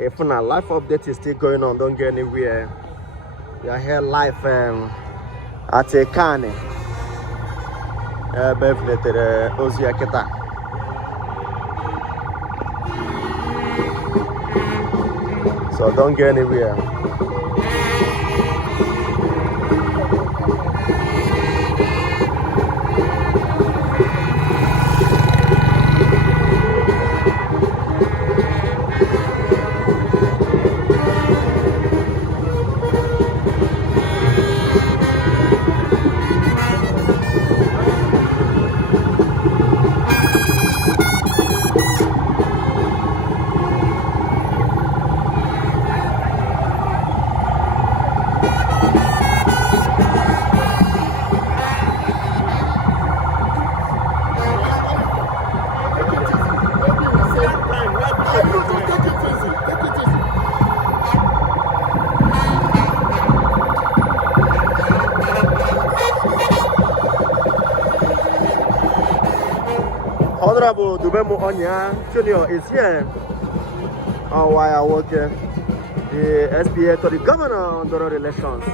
If a life update is still going on, don't get anywhere. We are here live at Eke Ani. Ozia Kita. So don't get anywhere. Honorable Dubem Onyia Jr. is here while working the SBA to the Governor on the Relations.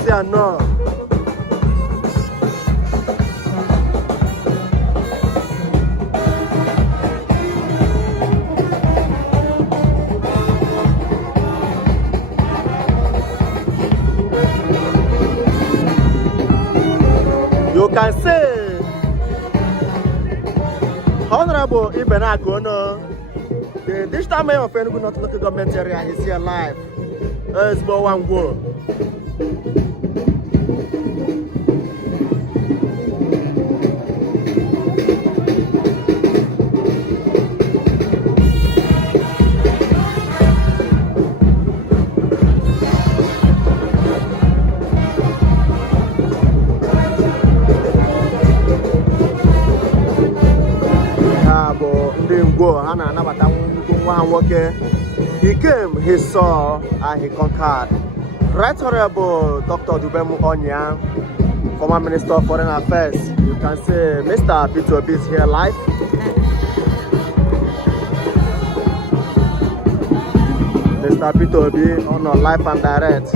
is here now. You can say Honorable Ibn Agono, the digital mayor of Enugu North local government area, is here live. It's Ngwo. He came, he saw, and he conquered. Right Honorable Dr. Dubem Onyia, former Minister of Foreign Affairs. You can say Mr. P2B is here live. Mr. P2B on live and direct.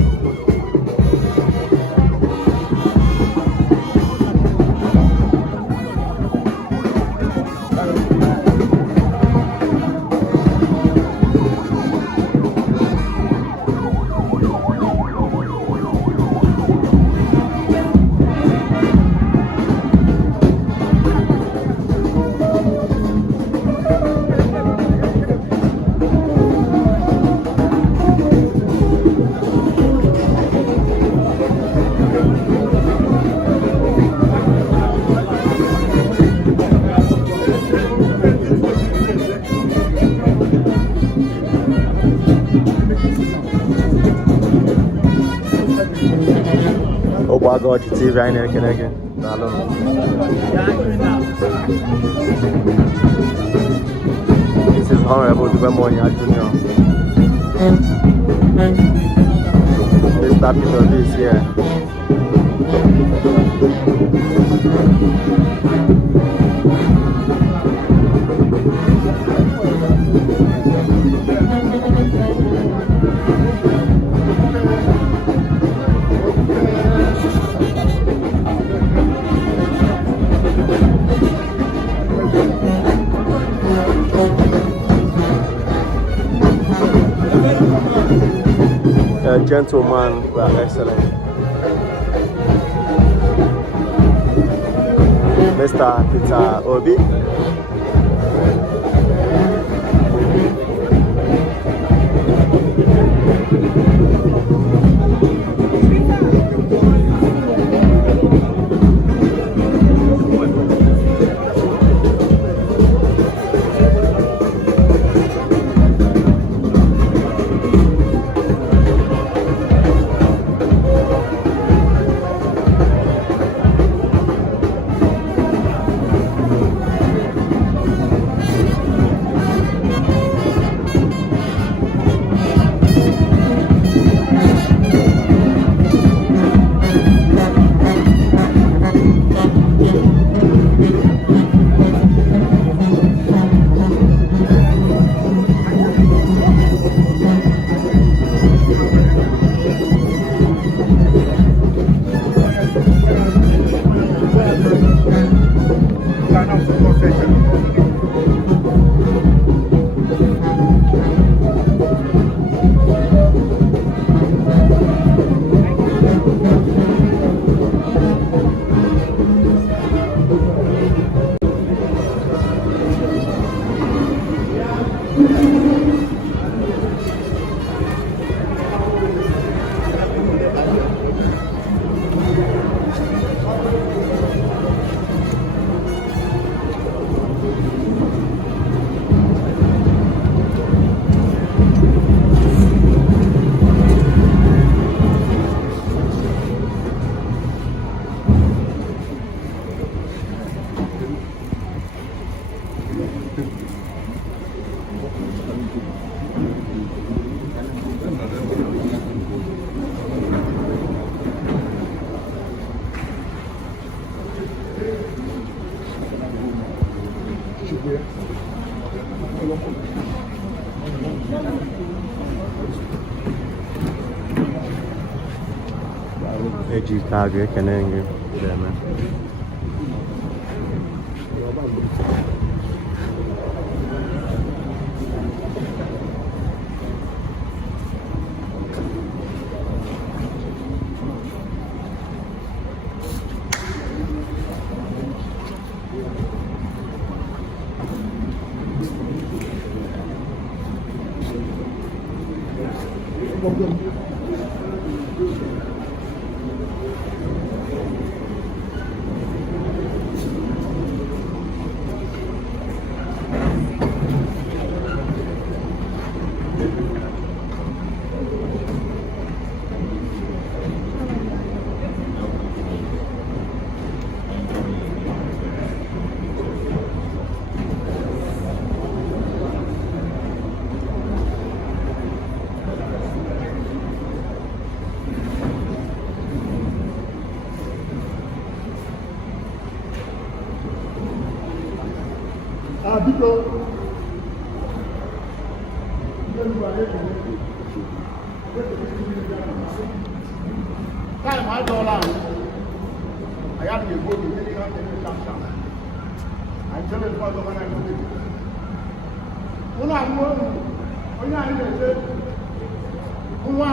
God, TV right now, again. This is Honorable Dubem Onyia Jr. Mr. P2B is here. Gentleman, we are excellent. Mr. Peter Obi. Eke Ani, Eke Ani. Time I don't land. I have to go to the I tell you what when I go to when I'm going, when I'm going to who I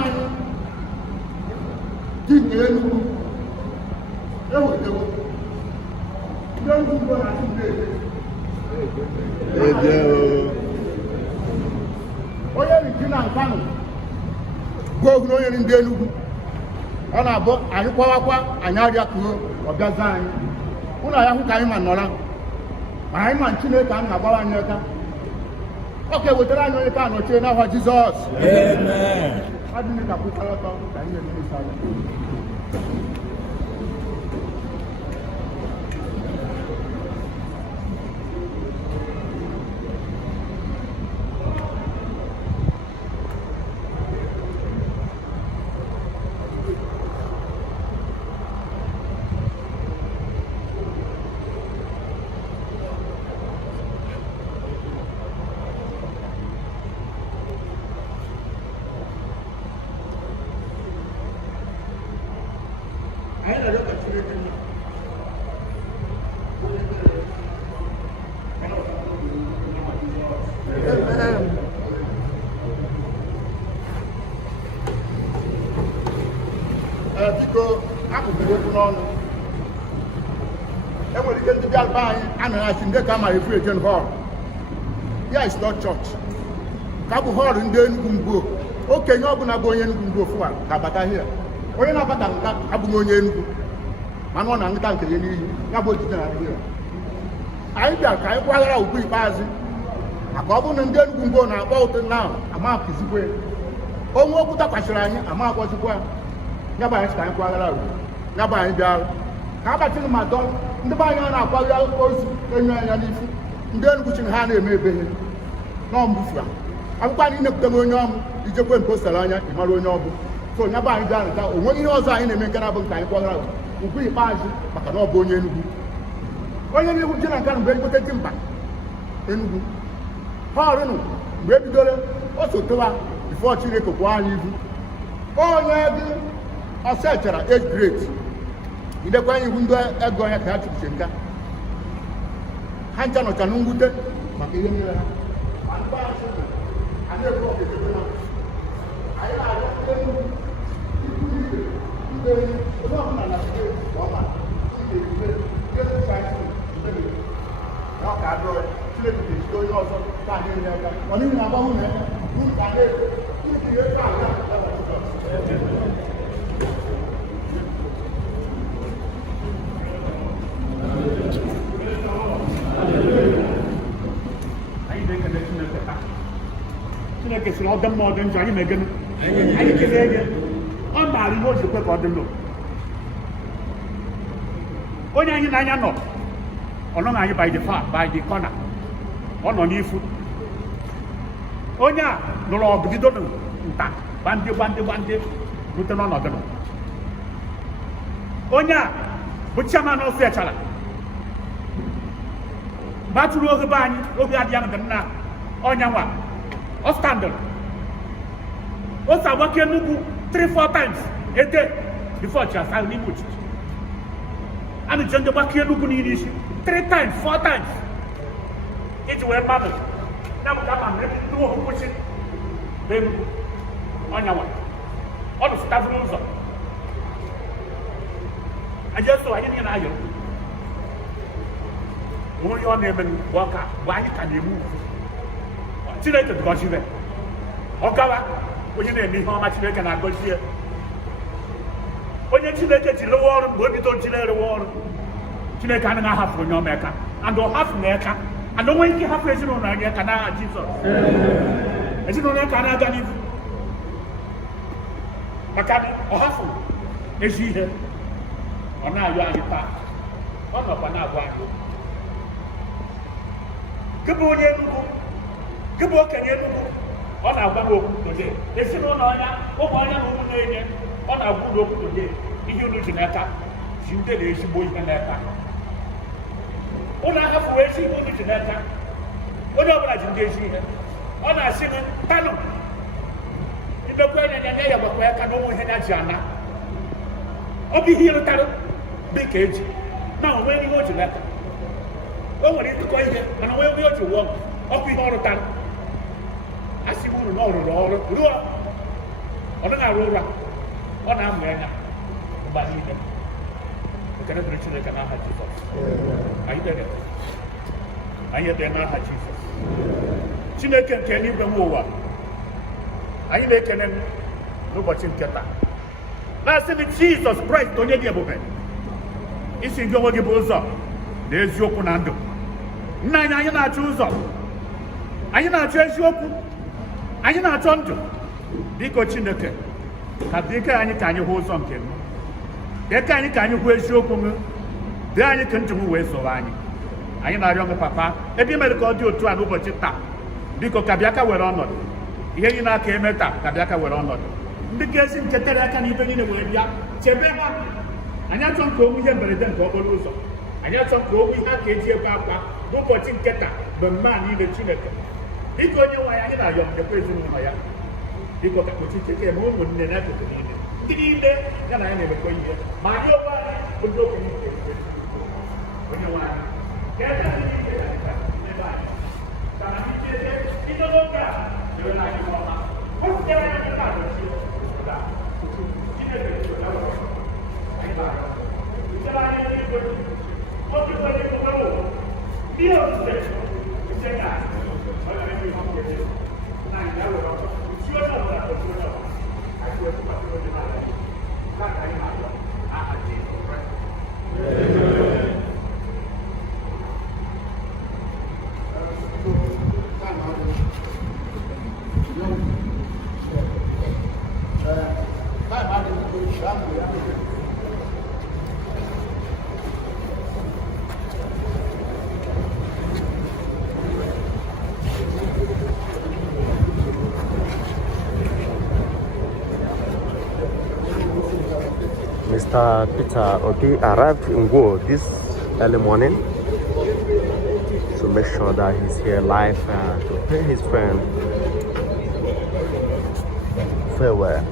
did Enugu. Don't go to oh yeah, we can go no in the Enugu. On a boat, I know what I know of Gazan. When I am carrying my Nora, I am Chile can have our Neta. Okay, with the I know you can't train our Jesus. Amen. I didn't have to put a lot of Because I could be looking on. And when you get to the Albany, and I think they come and free hall. Here is not church. Kabu hall in the Ngwo. Okay, you're going to go in Ngwo for one. Kabata here. Or you're not Abu Onyia. Man, one and thank you. About here. I got I will be passing. A couple and then go about it now. A mark is away. Oh, what put up a shrine? A mark was well. Never is time for a Naba and Jar. How about you, my dog? The buying on our post and then pushing hand maybe. No, Mufra. I'm quite in the Temonium, the Japan Postalania, in Maronobu. So Naba and Jar, when you also in a mechanical time for out. We pass, but cannot go in. When you can break with a timber. Enugu. How baby dollar also to before Chile could one. Oh, yeah. I said, 8th grade. In the way you window, I'm going to catch you. Hantan or Tanungu, but you know, I never got it. I It's not the modern Johnny Megan. I I'm married, what's the quick on the look? Oh, I know. Or not by the far, by the corner. On your foot. Oh, yeah, no law, but you don't know. Bandi, put on another. Oh, yeah, but Chaman of Fetchala. But you know the band, oh, the young now. On your one. Or standard. Also, I work in 3-4 times a day. before she assigned me much. And the gender back here looking in issue 3 times, 4 times. It's where mother. Now we come and make it do a pushing. Then on your one. All the stuff rules up. I just saw any and I. When your name and walk out, why can you move? Today to go there. Okay, when you name me, how much they can I go here? When you get to the water, when you don't the water, today can I have for your maker, and don't have maker, and don't wait to have pressure on your canal, Jesus. As you know, can I done it? Makani, or half is here. Or now you are the path. Or not, but now one. Good morning. Good morning. On our one open today. They say, no, one on our good open today. If you look in that, she did a she boy in that. All I have to wait, she won't in that. Whatever I can get here. On our singing, Pano. In the way and the name of where can no one have Jana. I'll be here to big age. Now, when you go to that. Oh, what is the question? And where we ought to walk. I'll be all the time. I see one all the on our roller, on our man, but he cannot reach the canal. I did it. I yet did not have Jesus. Chineke can even over. I make an nobody in Keta. Last time Jesus Christ, don't you get a It's in your Bosa. There's your Conando. Nine, I am not choose up. I am not choose you. I am not on to. Dico Chineke. Kadika any kind of hold something. There can you wear show from there you can do ways of any. I am not young papa. If you may call you to an Ubachita. Dico Kabiaka were honored. Here you now came at Kabiaka were honored. The guest in Katara can even in a way. Chebema. And that's on Komi and Beredem Goboluso. And that's on Komi have KJ Papa. Go watching Keta, the man in the Chineke. Because you are young, the person in my yard. Because I could take a moment in the net of the evening. Then I never go here. My own will go in when you are. Get a never. It's a look at you're not your mama. What's there in the matter? What do you want to know? Feel the say that. Mr. Peter Obi arrived in Ngwo this early morning to make sure that he's here live to pay his friend farewell.